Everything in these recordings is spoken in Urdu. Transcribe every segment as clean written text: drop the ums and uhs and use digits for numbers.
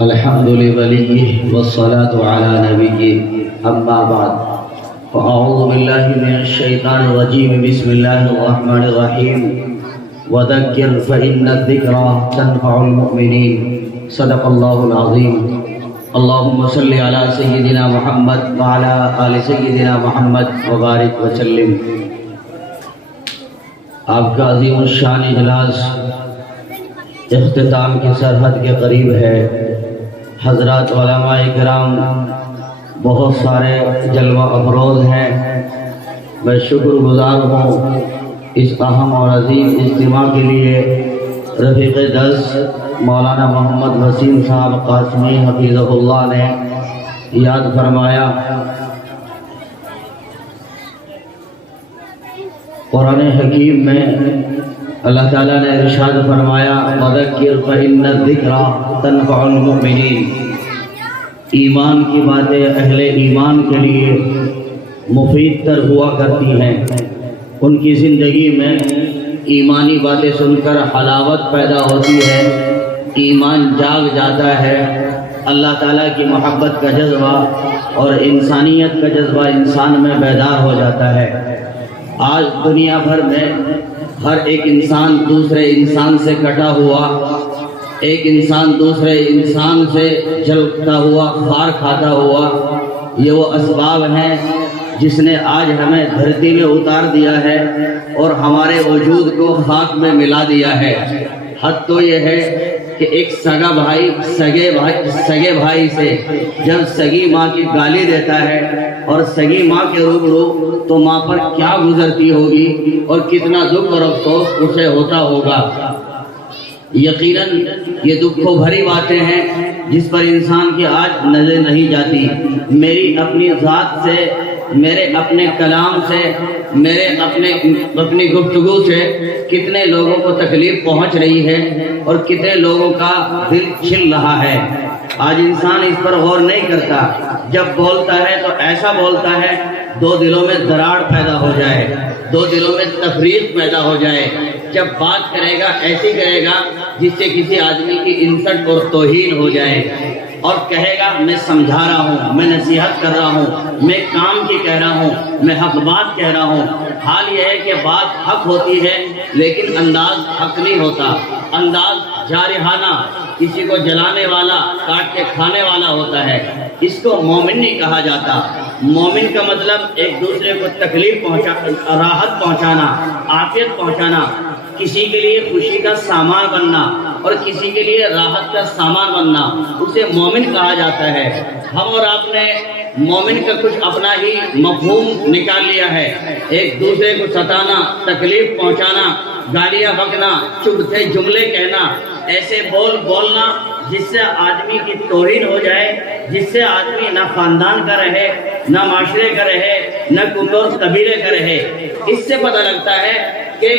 الحمد لوليه والصلاة على نبيه أما بعد فأعوذ بالله من الشيطان الرجيم بسم الله الرحمن الرحيم وذكر فإن الذكرى تنفع المؤمنين صدق الله العظيم اللهم صل على سيدنا محمد وعلى آل سيدنا محمد وبارك وسلم۔ آپ کا عظیم الشان اجلاس اختتام کی سرحد کے قریب ہے۔ حضرات علماء کرام بہت سارے جلوہ افروز ہیں۔ میں شکر گزار ہوں اس اہم اور عظیم اجتماع کے لیے رفیق درس مولانا محمد وسیم صاحب قاسمی حفیظہ اللہ نے یاد فرمایا۔ قرآن حکیم میں اللہ تعالیٰ نے ارشاد فرمایا وَذَكِّرْ فَإِنَّ الذِّكْرَى تَنْفَعُ الْمُؤْمِنِينَ۔ ایمان کی باتیں اہل ایمان کے لیے مفید تر ہوا کرتی ہیں۔ ان کی زندگی میں ایمانی باتیں سن کر حلاوت پیدا ہوتی ہے، ایمان جاگ جاتا ہے، اللہ تعالیٰ کی محبت کا جذبہ اور انسانیت کا جذبہ انسان میں بیدار ہو جاتا ہے۔ آج دنیا بھر میں ہر ایک انسان دوسرے انسان سے کٹا ہوا، ایک انسان دوسرے انسان سے جلتا ہوا، خار کھاتا ہوا۔ یہ وہ اسباب ہیں جس نے آج ہمیں دھرتی میں اتار دیا ہے اور ہمارے وجود کو خاک میں ملا دیا ہے۔ حد تو یہ ہے کہ ایک سگا بھائی سگے بھائی سے جب سگی ماں کی گالی دیتا ہے اور سگی ماں کے روبرو تو ماں پر کیا گزرتی ہوگی اور کتنا دکھ اور افسوس اسے ہوتا ہوگا۔ یقیناً یہ دکھوں بھری باتیں ہیں جس پر انسان کی آج نظر نہیں جاتی۔ میری اپنی ذات سے، میرے اپنے کلام سے، میرے اپنی گفتگو سے کتنے لوگوں کو تکلیف پہنچ رہی ہے اور کتنے لوگوں کا دل چھل رہا ہے۔ آج انسان اس پر غور نہیں کرتا، جب بولتا ہے تو ایسا بولتا ہے دو دلوں میں دراڑ پیدا ہو جائے، دو دلوں میں تفریق پیدا ہو جائے۔ جب بات کرے گا ایسی کرے گا جس سے کسی آدمی کی انسلٹ اور توہین ہو جائے، اور کہے گا میں سمجھا رہا ہوں، میں نصیحت کر رہا ہوں، میں کام کی کہہ رہا ہوں، میں حق بات کہہ رہا ہوں۔ حال یہ ہے کہ بات حق ہوتی ہے لیکن انداز حق نہیں ہوتا، انداز جارحانہ، کسی کو جلانے والا، کاٹ کے کھانے والا ہوتا ہے۔ اس کو مومن نہیں کہا جاتا۔ مومن کا مطلب ایک دوسرے کو تکلیف راحت پہنچانا، عافیت پہنچانا، کسی کے لیے خوشی کا سامان بننا اور کسی کے لیے راحت کا سامان بننا، اسے مومن کہا جاتا ہے۔ ہم اور آپ نے مومن کا کچھ اپنا ہی مفہوم نکال لیا ہے، ایک دوسرے کو ستانا، تکلیف پہنچانا، گالیاں بکنا، چبھتے جملے کہنا، ایسے بولنا جس سے آدمی کی توہین ہو جائے، جس سے آدمی نہ خاندان کا رہے، نہ معاشرے کا رہے، نہ کنبے اور قبیلے کا رہے۔ اس سے پتہ لگتا ہے کہ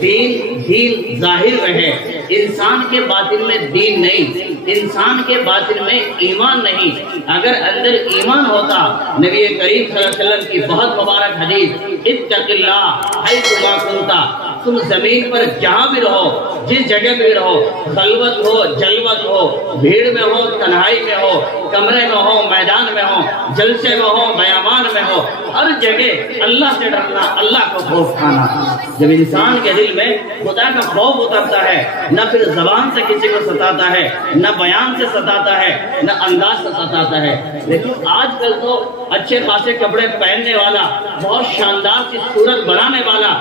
دین ظاہر رہے، انسان کے باطن میں دین نہیں، انسان کے باطن میں ایمان نہیں۔ اگر اندر ایمان ہوتا، نبی کریم صلی اللہ علیہ وسلم کی بہت مبارک حدیث اتق اللہ حیث ما کنت، تم زمین پر جہاں بھی رہو، جس جگہ بھی رہو، خلوت ہو، جلوت ہو، بھیڑ میں ہو، تنہائی میں ہو، کمرے میں ہو، میدان میں ہو، جلسے میں ہو، بیابان میں ہو، ہر جگہ اللہ سے ڈرنا، اللہ کو خوف کھانا۔ جب انسان کے دل میں خدا کا خوف اترتا ہے، نہ پھر زبان سے کسی کو ستاتا ہے، نہ بیان سے ستاتا ہے، نہ انداز سے ستاتا ہے۔ لیکن آج کل تو اچھے خاصے کپڑے پہننے والا، بہت شاندار سی صورت بنانے والا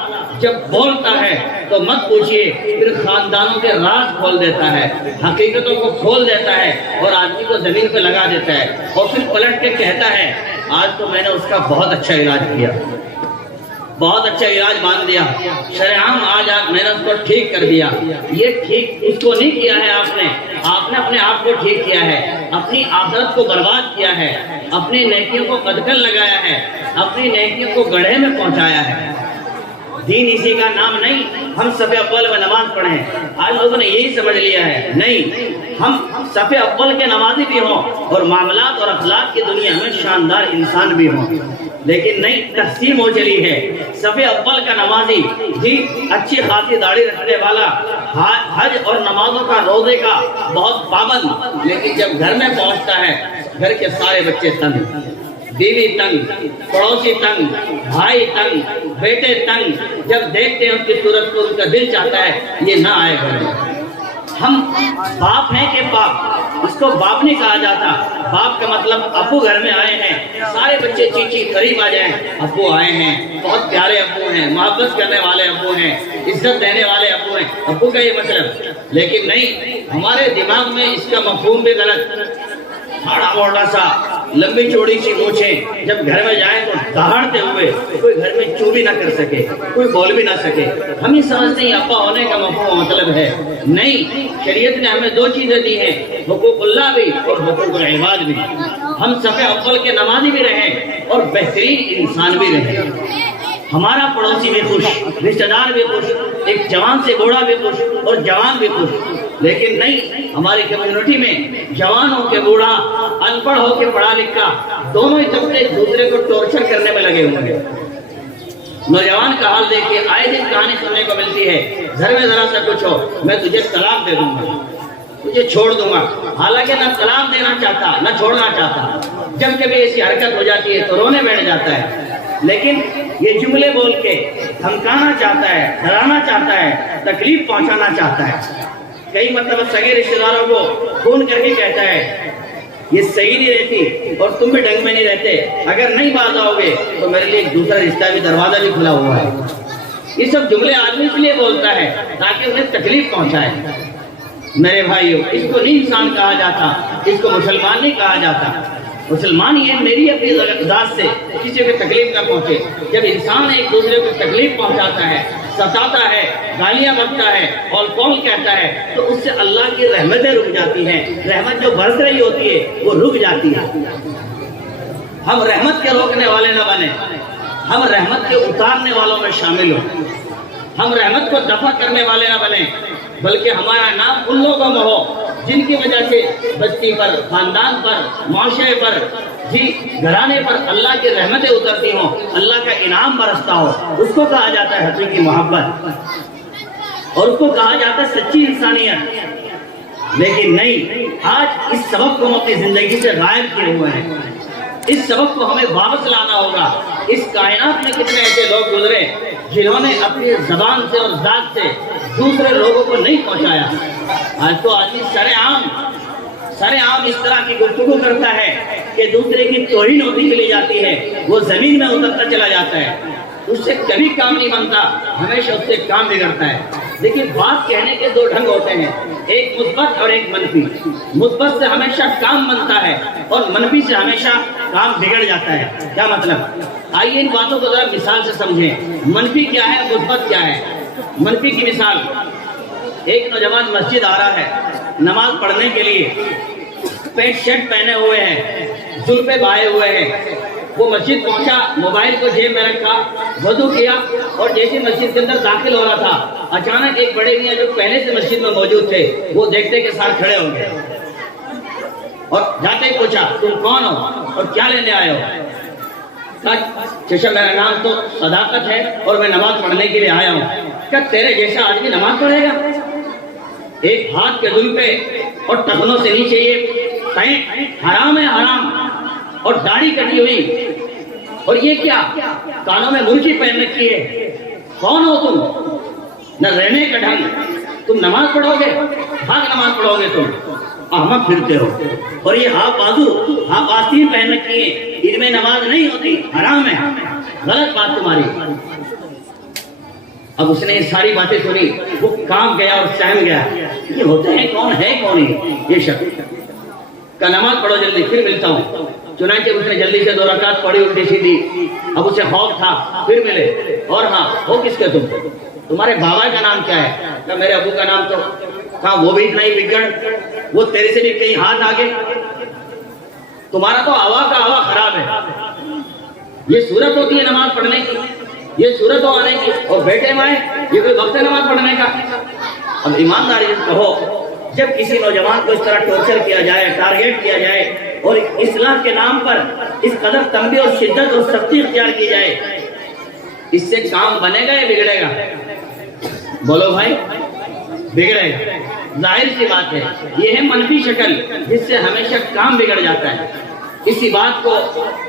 جب بولتا ہے تو مت پوچھئے، پھر خاندانوں کے راز کھول دیتا ہے، حقیقتوں کو کھول دیتا ہے اور آدمی کو زمین پہ لگا دیتا ہے، اور پھر پلٹ کے کہتا ہے آج تو میں نے اس کا بہت اچھا علاج کیا، بہت اچھا علاج باندھ دیا، شرعام آج میں نے اس کو ٹھیک کر دیا۔ یہ ٹھیک اس کو نہیں کیا ہے، آپ نے اپنے آپ کو ٹھیک کیا ہے، اپنی آخرت کو برباد کیا ہے، اپنی نیکیوں کو قدکن لگایا ہے، اپنی نیکیوں کو گڑھے میں پہنچایا ہے۔ دین اسی کا نام نہیں ہم صف اول میں نماز پڑھیں. آج لوگوں نے یہی سمجھ لیا ہے. نہیں, ہم صف اول کے نمازی بھی ہوں اور معاملات اور اخلاق کی دنیا میں شاندار انسان بھی ہوں. لیکن نہیں, تقسیم ہو چلی ہے. صف اول کا نمازی جی اچھی خاصی داڑھی رکھنے والا, حج اور نمازوں کا روزے کا بہت پابند, لیکن جب گھر میں پہنچتا ہے گھر کے سارے بچے تنگ, بیوی تنگ, پڑوسی تنگ, بھائی تنگ, بیٹے تنگ. جب دیکھتے ہیں ان کی صورت کو ان کا دل چاہتا ہے یہ نہ آئے گھر میں. ہم باپ ہیں کہ باپ, اس کو باپ نہیں کہا جاتا. باپ کا مطلب ابو گھر میں آئے ہیں, سارے بچے چیچی قریب آ جائیں, ابو آئے ہیں, بہت پیارے ابو ہیں, محبت کرنے والے ابو ہیں, عزت دینے والے ابو ہیں, ابو کا یہ مطلب. لیکن نہیں, ہمارے دماغ میں اس کا مفہوم بھی غلط. بڑا موٹا سا لمبی چوڑی سی مونچھیں, جب گھر میں جائیں تو دہاڑتے ہوئے کوئی گھر میں چو بھی نہ کر سکے, کوئی بول بھی نہ سکے. ہم یہ سمجھتے ہیں ابا ہونے کا مفہوم مطلب ہے. نہیں, شریعت نے ہمیں دو چیزیں دی ہیں, حقوق اللہ بھی اور حقوق العباد بھی. ہم صف اول کے نمازی بھی رہیں اور بہترین انسان بھی رہیں. ہمارا پڑوسی بھی خوش, رشتہ دار بھی خوش, ایک جوان سے بوڑھا بھی خوش اور جوان بھی خوش. لیکن نہیں, ہماری کمیونٹی میں جوان ہو کے بوڑھا, ان پڑھ ہو کے پڑھا لکھا, دونوں ہی طبقے ایک دوسرے کو ٹارچر کرنے میں لگے ہوئے ہیں. نوجوان کا حال دیکھیے, آئے دن کہانی سننے کو ملتی ہے, گھر میں ذرا سا کچھ ہو میں تجھے طلاق دے دوں گا, تجھے چھوڑ دوں گا. حالانکہ نہ طلاق دینا چاہتا نہ چھوڑنا چاہتا. جب کبھی ایسی حرکت ہو جاتی ہے تو رونے بیٹھ جاتا ہے. لیکن یہ جملے بول کے دھمکانا چاہتا ہے, ڈرانا چاہتا ہے, تکلیف پہنچانا چاہتا ہے. کئی مرتبہ سگے رشتے داروں کو فون کر کے کہتا ہے یہ صحیح نہیں رہتی اور تم بھی ڈنگ میں نہیں رہتے, اگر نہیں باز آؤ گے تو میرے لیے ایک دوسرا رشتہ بھی, دروازہ بھی کھلا ہوا ہے. یہ سب جملے آدمی اس لیے بولتا ہے تاکہ انہیں تکلیف پہنچائے. میرے بھائیو, اس کو نہیں انسان کہا جاتا, اس کو مسلمان نہیں کہا جاتا. مسلمان یہ میری اپنی ذات سے کسی کو تکلیف نہ پہنچے. جب انسان ایک دوسرے کو تکلیف پہنچاتا ہے, ستاتا ہے, گالیاں بکتا ہے اور قول کہتا ہے تو اس سے اللہ کی رحمتیں رک جاتی ہیں. رحمت جو برس رہی ہوتی ہے وہ رک جاتی ہے. ہم رحمت کے روکنے والے نہ بنے, ہم رحمت کے اتارنے والوں میں شامل ہوں. ہم رحمت کو دفع کرنے والے نہ بنے, بلکہ ہمارا نام ان لوگوں میں ہو جن کی وجہ سے بستی پر, خاندان پر, معاشرے پر, جی گھرانے پر اللہ کی رحمتیں اترتی ہوں, اللہ کا انعام برستا ہو. اس کو کہا جاتا ہے حقیقی محبت اور اس کو کہا جاتا ہے سچی انسانیت. لیکن نہیں, آج اس سبق کو ہم اپنی زندگی سے غائب کیے ہوئے ہیں. اس سبق کو ہمیں واپس لانا ہوگا. اس کائنات میں کتنے ایسے لوگ گزرے جنہوں نے اپنی زبان سے اور ذات سے دوسرے لوگوں کو نہیں پہنچایا. آج تو آدمی سر عام اس طرح کی گفتگو کرتا ہے کہ دوسرے کی توہین ہوتی چلی جاتی ہے, وہ زمین میں اترتا چلا جاتا ہے. اس سے کبھی کام نہیں بنتا, ہمیشہ اس سے کام بگڑتا ہے. لیکن بات کہنے کے دو ڈھنگ ہوتے ہیں, ایک مثبت اور ایک منفی. مثبت سے ہمیشہ کام بنتا ہے اور منفی سے ہمیشہ کام بگڑ جاتا ہے. کیا مطلب؟ آئیے ان باتوں کو ذرا مثال سے سمجھیں. منفی کیا ہے, مثبت کیا ہے؟ منفی کی مثال, ایک نوجوان مسجد آ رہا ہے نماز پڑھنے کے لیے, پینٹ شرٹ پہنے ہوئے ہیں, زلفیں بائے ہوئے ہیں. وہ مسجد پہنچا, موبائل کو جیب میں رکھا, وضو کیا اور جیسے مسجد کے اندر داخل ہو رہا تھا اچانک ایک بڑے میاں جو پہلے سے مسجد میں موجود تھے وہ دیکھتے کے ساتھ کھڑے ہو گئے اور جاتے ہی پوچھا تم کون ہو اور کیا لینے آئے ہو؟ چچا میرا نام تو صداقت ہے اور میں نماز پڑھنے کے لیے آیا ہوں. کیا تیرے جیسا آدمی نماز پڑھے گا؟ ایک ہاتھ کے دل پہ اور ٹخنوں سے نیچے یہ پینٹ حرام ہے, حرام, اور داڑھی کٹی ہوئی, اور یہ کیا کانوں میں مرچی پہن رکھی ہے. کون ہو تم؟ نہ رہنے کا ڈھنگ, تم نماز پڑھو گے, بھاگ نماز پڑھو گے, تم احمق پھرتے ہو. اور یہ ہاف بازو ہاف آستین پہن رکھی ہے, ان میں نماز نہیں ہوتی, حرام ہے, غلط بات تمہاری. اب اس نے یہ ساری باتیں سنی, وہ کام گیا اور سہم گیا. یہ ہوتے ہیں کون ہے کون ہے یہ شخص؟ کا نماز پڑھو جلدی, پھر ملتا ہوں. چنانچہ اس نے جلدی سے 2 رکعت پڑھی الٹی سیدھی. اب اسے خوف تھا, پھر ملے, اور ہاں ہو کس کے تم؟ تمہارے بابا کا نام کیا ہے؟ کہ میرے ابو کا نام تو, کہا وہ بھی اتنا ہی بگڑ, وہ تیرے سے بھی کہیں ہاتھ آگے, تمہارا تو ہوا کا ہوا خراب ہے. یہ صورت ہوتی ہے نماز پڑھنے کی, یہ صورت ہو آنے کی اور بیٹے مائیں یہ کوئی وقت ہے نماز پڑھنے کا؟ اب ایمانداری سے کہو، جب کسی نوجوان کو اس طرح ٹورچر کیا جائے، ٹارگیٹ کیا جائے اور اصلاح کے نام پر اس قدر تنبیہ اور شدت اور سختی اختیار کی جائے، اس سے کام بنے گا یا بگڑے گا؟ بولو بھائی، بگڑے گا۔ ظاہر سی بات ہے، یہ ہے منفی شکل جس سے ہمیشہ کام بگڑ جاتا ہے۔ اسی بات کو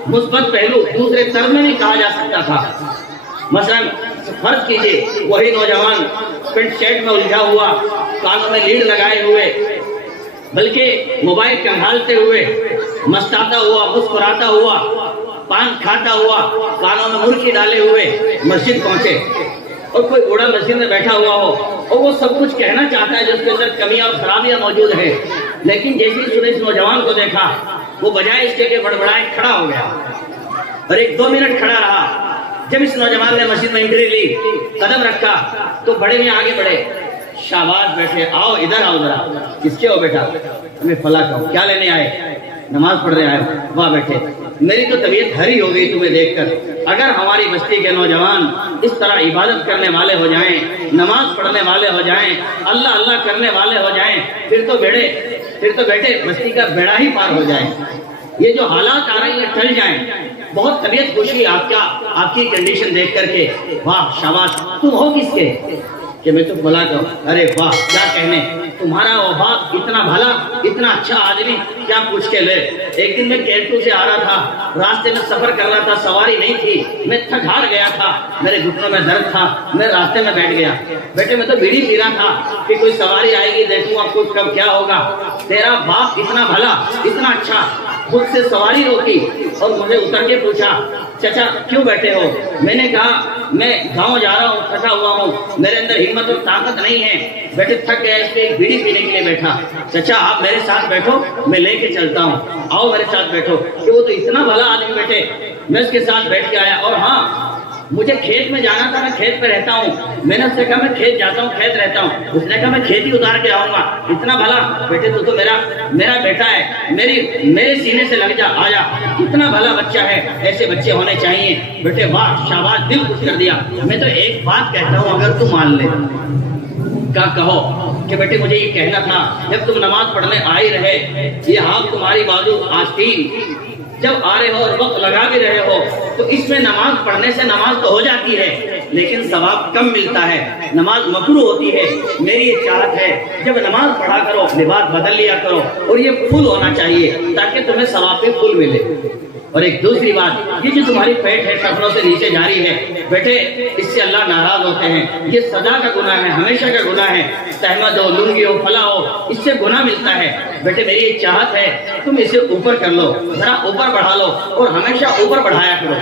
مثبت پہلو دوسرے طرز میں بھی کہا جا سکتا تھا۔ مثلا فرض کیجئے وہی نوجوان پینٹ شرٹ میں الجھا ہوا، کانوں میں لیڈ لگائے ہوئے، بلکہ موبائل کنگھالتے ہوئے، مستاتا ہوا، مسکراتا ہوا، پان کھاتا ہوا، کانوں میں مرچی ڈالے ہوئے مسجد پہنچے، اور کوئی بوڑھا مسجد میں بیٹھا ہوا ہو اور وہ سب کچھ کہنا چاہتا ہے جس کے اندر کمیاں اور خرابیاں موجود ہیں، لیکن جیسے ہی اس نے اس نوجوان کو دیکھا، وہ بجائے اس کے کہ بڑبڑائے کھڑا ہو گیا اور 1-2 منٹ کھڑا رہا۔ جب اس نوجوان نے مسجد میں انٹری لی، قدم رکھا تو بڑے میں آگے بڑھے، شاباش بیٹھے، آؤ ادھر آؤ ذرا، کس کے ہو بیٹا؟ ہمیں فلاں کا ہو، کیا لینے آئے؟ نماز پڑھنے آئے۔ واہ بیٹھے، میری تو طبیعت ہری ہو گئی تمہیں دیکھ کر۔ اگر ہماری بستی کے نوجوان اس طرح عبادت کرنے والے ہو جائیں، نماز پڑھنے والے ہو جائیں، اللہ اللہ کرنے والے ہو جائیں، پھر تو بیٹے بستی کا بیڑا ہی پار ہو جائے۔ یہ جو حالات آ رہے ہیں ٹل جائیں۔ بہت طبیعت خوشی آپ کی کنڈیشن دیکھ کر کے، واہ شاباش، تم ہو کس کے؟ کہ میں تو بھلا کہوں، ارے واہ کیا کہنے، تمہارا وہ باپ اتنا بھلا، اتنا اچھا آدمی، کیا پوچھ کے لے۔ ایک دن میں کیرٹو سے آ رہا تھا، راستے میں سفر کر رہا تھا، سواری نہیں تھی، میں تھک ہار گیا تھا، میرے گھٹنوں میں درد تھا، میں راستے میں بیٹھ گیا۔ بیٹے میں تو بیڑی پی رہا تھا کہ کوئی سواری آئے گی، دیکھوں گا کچھ کب کیا ہوگا۔ تیرا باپ اتنا بھلا، اتنا اچھا، خود سے سواری روکی اور مجھے اتر کے پوچھا، چچا کیوں بیٹھے ہو؟ میں نے کہا میں گاؤں جا رہا ہوں، تھکا ہوا ہوں، میرے اندر ہمت اور طاقت نہیں ہے، بیٹے تھک گیا، اس پہ ایک بیڑی پینے کے لیے بیٹھا۔ چچا آپ میرے ساتھ بیٹھو، میں لے کے چلتا ہوں، آؤ میرے ساتھ بیٹھو۔ کہ وہ تو اتنا بھلا آدمی بیٹھے، میں اس کے ساتھ بیٹھ کے آیا، اور ہاں مجھے کھیت میں جانا تھا، میں کھیت پہ رہتا ہوں، میں نے اس سے کہا میں کھیت جاتا ہوں، کھیت رہتا ہوں، اس نے کہا میں کھیت ہی اتار کے آؤں گا۔ اتنا بھلا بیٹے، تو میرا بیٹا ہے، میرے سینے سے لگ جا، آ جا، اتنا بھلا بچہ ہے، ایسے بچے ہونے چاہیے۔ بیٹے واہ شاباش، دل خوش کر دیا۔ میں تو ایک بات کہتا ہوں، اگر تم مان لے، کیا کہو کہ بیٹے مجھے یہ کہنا تھا، جب تم نماز پڑھنے آ ہی رہے، یہ ہاتھ تمہاری بازو آستین، جب آ رہے ہو اور وقت لگا بھی رہے ہو، تو اس میں نماز پڑھنے سے نماز تو ہو جاتی ہے لیکن ثواب کم ملتا ہے، نماز مکروہ ہوتی ہے۔ میری یہ چاہت ہے جب نماز پڑھا کرو، لباس بدل لیا کرو، اور یہ فل ہونا چاہیے تاکہ تمہیں ثواب بھی فل ملے۔ اور ایک دوسری بات، یہ جو تمہاری پیٹ ہے ٹخنوں سے نیچے جاری ہے، بیٹے اس سے اللہ ناراض ہوتے ہیں، یہ سزا کا گناہ ہے، ہمیشہ کا گناہ ہے، تہمت ہو، لنگی ہو، فلا ہو، اس سے گناہ ملتا ہے۔ بیٹے میری یہ چاہت ہے تم اسے اوپر کر لو، ذرا اوپر بڑھا لو، اور ہمیشہ اوپر بڑھایا کرو۔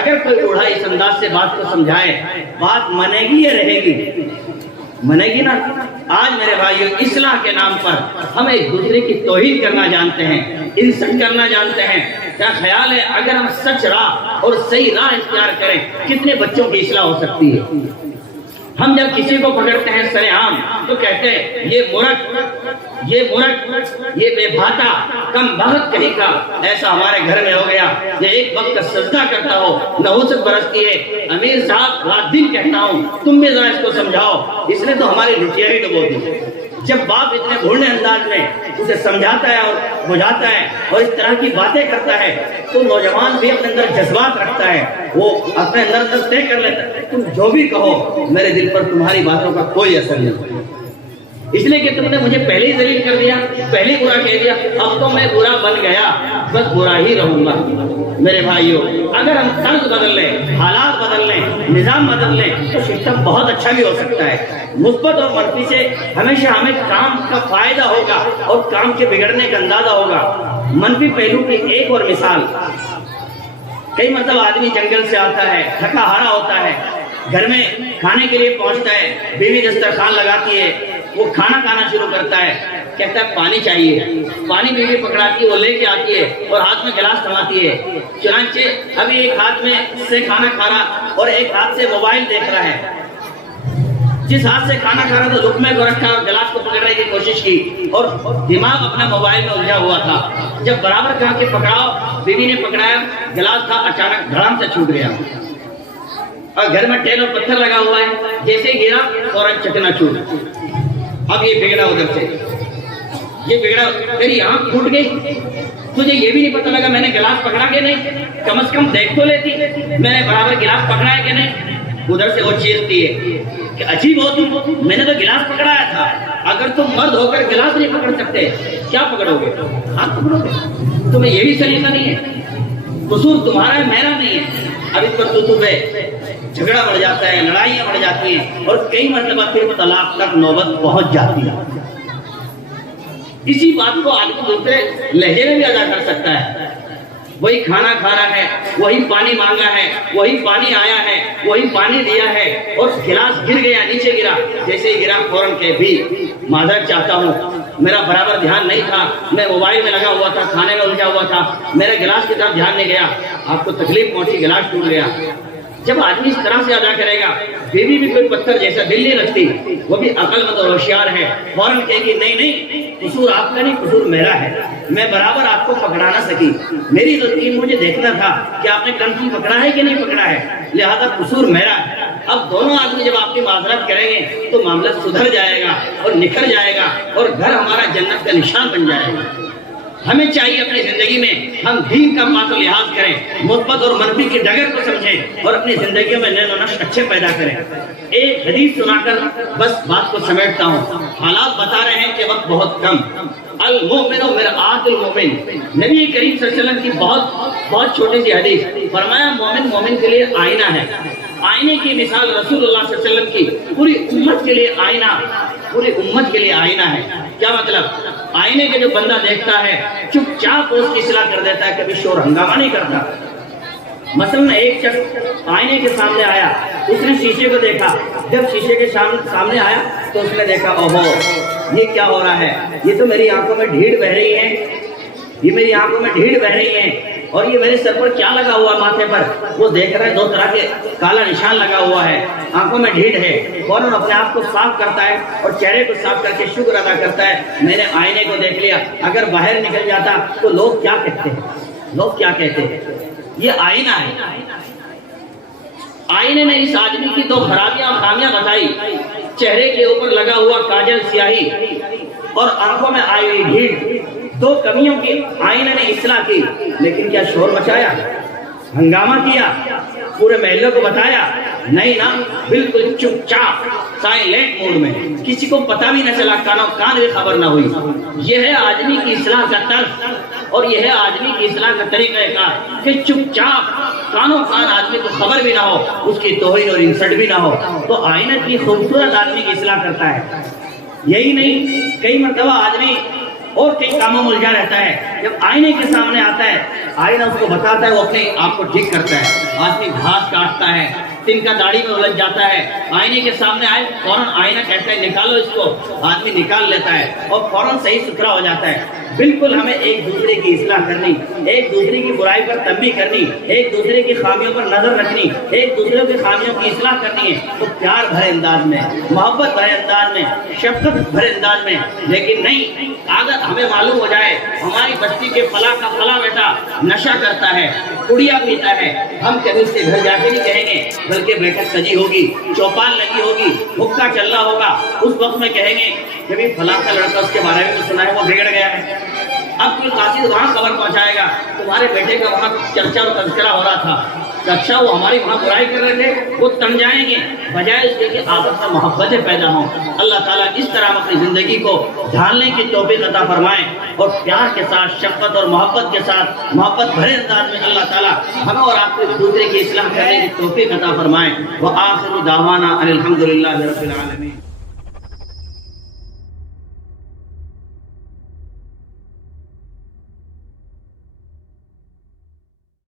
اگر کوئی بوڑھا اس انداز سے بات کو سمجھائے، بات منے گی یا رہے گی؟ منے گی نا۔ آج میرے بھائیو، اصلاح کے نام پر ہم ایک دوسرے کی توہین کرنا جانتے ہیں، انسلٹ کرنا جانتے ہیں۔ کیا خیال ہے اگر ہم سچ راہ اور صحیح راہ اختیار کریں، کتنے بچوں کی اصلاح ہو سکتی ہے؟ ہم جب کسی کو پکڑتے ہیں سر عام تو کہتے ہیں یہ مورخ، یہ بے بھاتا، کم بخت کہیں کا، ایسا ہمارے گھر میں ہو گیا، یہ ایک وقت کا سجدہ کرتا ہو، نحوست برستی ہے، امیر صاحب رات دن کہتا ہوں، تم بھی ذرا اس کو سمجھاؤ، اس نے تو ہماری لٹیا ہی ڈبو دی۔ جب باپ اتنے بھولنے انداز میں اسے سمجھاتا ہے اور بجھاتا ہے اور اس طرح کی باتیں کرتا ہے، تو نوجوان بھی اپنے اندر جذبات رکھتا ہے، وہ اپنے اندر طے کر لیتا ہے تم جو بھی کہو میرے دل پر تمہاری باتوں کا کوئی اثر نہیں، اس لیے کہ تم نے مجھے پہلے ہی ذلیل کر دیا، پہلے ہی برا کہہ دیا، اب تو میں برا بن گیا، بس برا ہی رہوں گا۔ میرے بھائیوں، اگر ہم طرز بدل لیں، حالات بدل لیں، نظام بدل لیں، تو سسٹم بہت اچھا بھی ہو سکتا ہے۔ مثبت اور منفی سے ہمیشہ ہمیں کام کا فائدہ ہوگا اور کام کے بگڑنے کا اندازہ ہوگا۔ منفی پہلو کی ایک اور مثال، کئی مرتبہ آدمی جنگل سے آتا ہے، تھکا ہارا ہوتا ہے، گھر میں کھانے کے لیے پہنچتا ہے، بیوی دسترخوان لگاتی ہے، وہ کھانا کھانا شروع کرتا ہے، کہتا ہے پانی چاہیے، پانی بیوی پکڑاتی ہے، وہ لے کے آتی ہے اور ہاتھ میں گلاس تھماتی ہے، چنانچہ ابھی ایک ہاتھ میں سے کھانا کھا رہا اور ایک ہاتھ سے موبائل دیکھ رہا ہے، جس ہاتھ سے کھانا کھا رہا تھا لقمے کو رکھا اور گلاس کو پکڑنے کی کوشش کی اور دماغ اپنا موبائل میں الجھا ہوا تھا۔ جب برابر کہا کہ پکڑاؤ، بیوی نے پکڑایا، گلاس تھا، اچانک دھڑام سے چھوٹ گیا۔ اور گھر میں ٹیل اور پتھر لگا ہوا ہے، جیسے گرا فوراً چکنا چور. اب یہ بگڑا ادھر سے، یہ بگڑا، تیری آنکھ پھوٹ گئی، تجھے یہ بھی نہیں پتہ لگا میں نے گلاس پکڑا کہ نہیں، کم از کم دیکھ تو لیتی میں نے برابر گلاس پکڑا ہے کہ نہیں. ادھر سے وہ چیختی ہے کہ عجیب ہو تم، میں نے تو گلاس پکڑایا تھا. اگر تم مرد ہو کر گلاس نہیں پکڑ سکتے کیا پکڑو گے؟ ہاتھ پکڑو گے. تمہیں یہ بھی سلیقہ نہیں ہے، قصور تمہارا ہے میرا نہیں ہے. اب اس پر تو جھگڑا بڑھ جاتا ہے، لڑائیاں بڑھ جاتی ہیں اور کئی مرتبہ پھر طلاق تک نوبت پہنچ جاتی ہے. اسی بات کو آدمی دوسرے لہجے میں بھی ادا کر سکتا ہے. وہی کھانا کھانا ہے، وہی پانی مانگا ہے، وہی پانی آیا ہے، وہی پانی دیا ہے اور گلاس گر گیا، نیچے گرا، جیسے ہی گرا فوراً کہ بھی معذرت چاہتا ہوں، میرا برابر دھیان نہیں تھا، میں موبائل میں لگا ہوا تھا، کھانے میں الجھا ہوا تھا، میرے گلاس کی طرف دھیان نہیں گیا، آپ کو تکلیف پہنچی، گلاس ٹوٹ گیا. جب آدمی اس طرح سے ادا کرے گا، بیوی بھی کوئی پتھر جیسا دل نہیں رکھتی، وہ بھی عقل مند اور ہوشیار ہے، فوراً کہے گی نہیں نہیں قصور آپ کا نہیں، قصور میرا ہے، میں برابر آپ کو پکڑا نہ سکی، میری غلطی، مجھے دیکھنا تھا کہ آپ نے کنفرم پکڑا ہے کہ نہیں پکڑا ہے، لہذا قصور میرا ہے. اب دونوں آدمی جب آپ کی معذرت کریں گے تو معاملہ سدھر جائے گا اور نکھر جائے گا اور گھر ہمارا جنت کا نشان بن جائے گا. ہمیں چاہیے اپنی زندگی میں ہم دین کا پاس و لحاظ کریں، مثبت اور منفی کی ڈگر کو سمجھیں اور اپنی زندگیوں میں نئے نقش اچھے پیدا کریں. ایک حدیث سنا کر بس بات کو سمیٹتا ہوں، حالات بتا رہے ہیں کہ وقت بہت کم. المؤمن مرآۃ المؤمن، نبی کریم صلی اللہ علیہ وسلم کی بہت چھوٹی سی حدیث. فرمایا مومن مومن کے لیے آئینہ ہے. آئینے کی مثال رسول اللہ صلی اللہ علیہ وسلم کی پوری امت کے لیے آئینہ، پوری امت کے لیے آئینہ ہے. کیا مطلب؟ آئینے کے جو بندہ دیکھتا ہے چپ چاپ اس کی اصلاح کر دیتا ہے، کبھی شور ہنگامہ نہیں کرتا. مثلا ایک شخص آئینے کے سامنے آیا، اس نے شیشے کو دیکھا، جب شیشے کے سامنے آیا تو اس نے دیکھا اوہو یہ کیا ہو رہا ہے، یہ تو میری آنکھوں میں ڈھیڑ بہ رہی ہے، یہ میری آنکھوں میں ڈھیڑ بہ رہی ہے، اور یہ میرے سر پر کیا لگا ہوا ماتھے پر، وہ دیکھ رہا ہے دو طرح کے کالا نشان لگا ہوا ہے، آنکھوں میں ڈھیڑ ہے. فوراً اپنے آپ کو صاف کرتا ہے اور چہرے کو صاف کر کے شکر ادا کرتا ہے میں نے آئینے کو دیکھ لیا. اگر باہر نکل جاتا تو لوگ کیا کہتے ہیں، لوگ کیا کہتے ہیں. یہ آئینہ ہے. آئینے نے اس آدمی کی دو خرابیاں اور خامیاں بتائی، چہرے کے اوپر لگا ہوا کاجل سیاہی اور آنکھوں میں آئی ہوئی ڈھیڑ. دو کمیوں کی آئینے نے اصلاح کی، لیکن کیا شور مچایا، ہنگامہ کیا، پورے محلے کو بتایا؟ نہیں نا، بالکل چپ چاپ سائلنٹ موڈ میں، کسی کو پتہ بھی نہ چلا، کان بھی خبر نہ ہوئی. یہ ہے آدمی کی اصلاح کا طرز اور یہ ہے آدمی کی اصلاح کا طریقہ کار کہ چپ چاپ کانوں کان آدمی کو خبر بھی نہ ہو، اس کی توہین اور انسلٹ بھی نہ ہو. تو آئینہ کی خوبصورت آدمی کی اصلاح کرتا ہے. یہی نہیں، کئی مرتبہ آدمی اور کئی کاموں میں الجھا رہتا ہے، جب آئینے کے سامنے آتا ہے آئینہ اس کو بتاتا ہے، وہ اپنے آپ کو ٹھیک کرتا ہے. آدمی گھاس کاٹتا ہے، تن کا داڑھی میں الجھ جاتا ہے، آئینے کے سامنے آئے فوراً آئینہ کہتا ہے نکالو اس کو، آدمی نکال لیتا ہے اور فوراً صحیح ستھرا ہو جاتا ہے. بالکل ہمیں ایک دوسرے کی اصلاح کرنی، ایک دوسرے کی برائی پر تنبیہ کرنی، ایک دوسرے کی خامیوں پر نظر رکھنی، ایک دوسرے کی خامیوں کی اصلاح کرنی ہے، تو پیار بھرے انداز میں، محبت بھرے انداز میں، شفقت بھرے انداز میں. لیکن نہیں، اگر ہمیں معلوم ہو جائے ہماری بستی کے فلاں کا فلاں بیٹا نشہ کرتا ہے، پڑیا پیتا ہے، ہم کبھی اس کے گھر جا کے نہیں کہیں گے، بلکہ بیٹھک سجی ہوگی، چوپال لگی ہوگی، حکا چل رہا ہوگا، اس وقت میں کہیں گے جبھی فلاں کا لڑکا اس کے بارے میں سنا ہے وہ بگڑ گیا ہے. اب کوئی قاصد وہاں خبر پہنچائے گا تمہارے بیٹے کا وہاں چرچا اور تذکرہ ہو رہا تھا، اچھا وہ ہماری وہاں برائی کر رہے تھے، وہ تن جائیں گے، بجائے اس کے کہ آپس میں محبتیں پیدا ہوں. اللہ تعالیٰ اس طرح ہم اپنی زندگی کو ڈھالنے کی توفیق عطا فرمائیں اور پیار کے ساتھ، شفقت اور محبت کے ساتھ، محبت بھرے انداز میں اللہ تعالیٰ ہمیں اور آپ کو ایک دوسرے کی اصلاح کرنے کی توفیق عطا فرمائیں. وآخر دعوانا ان الحمد للہ رب العالمین.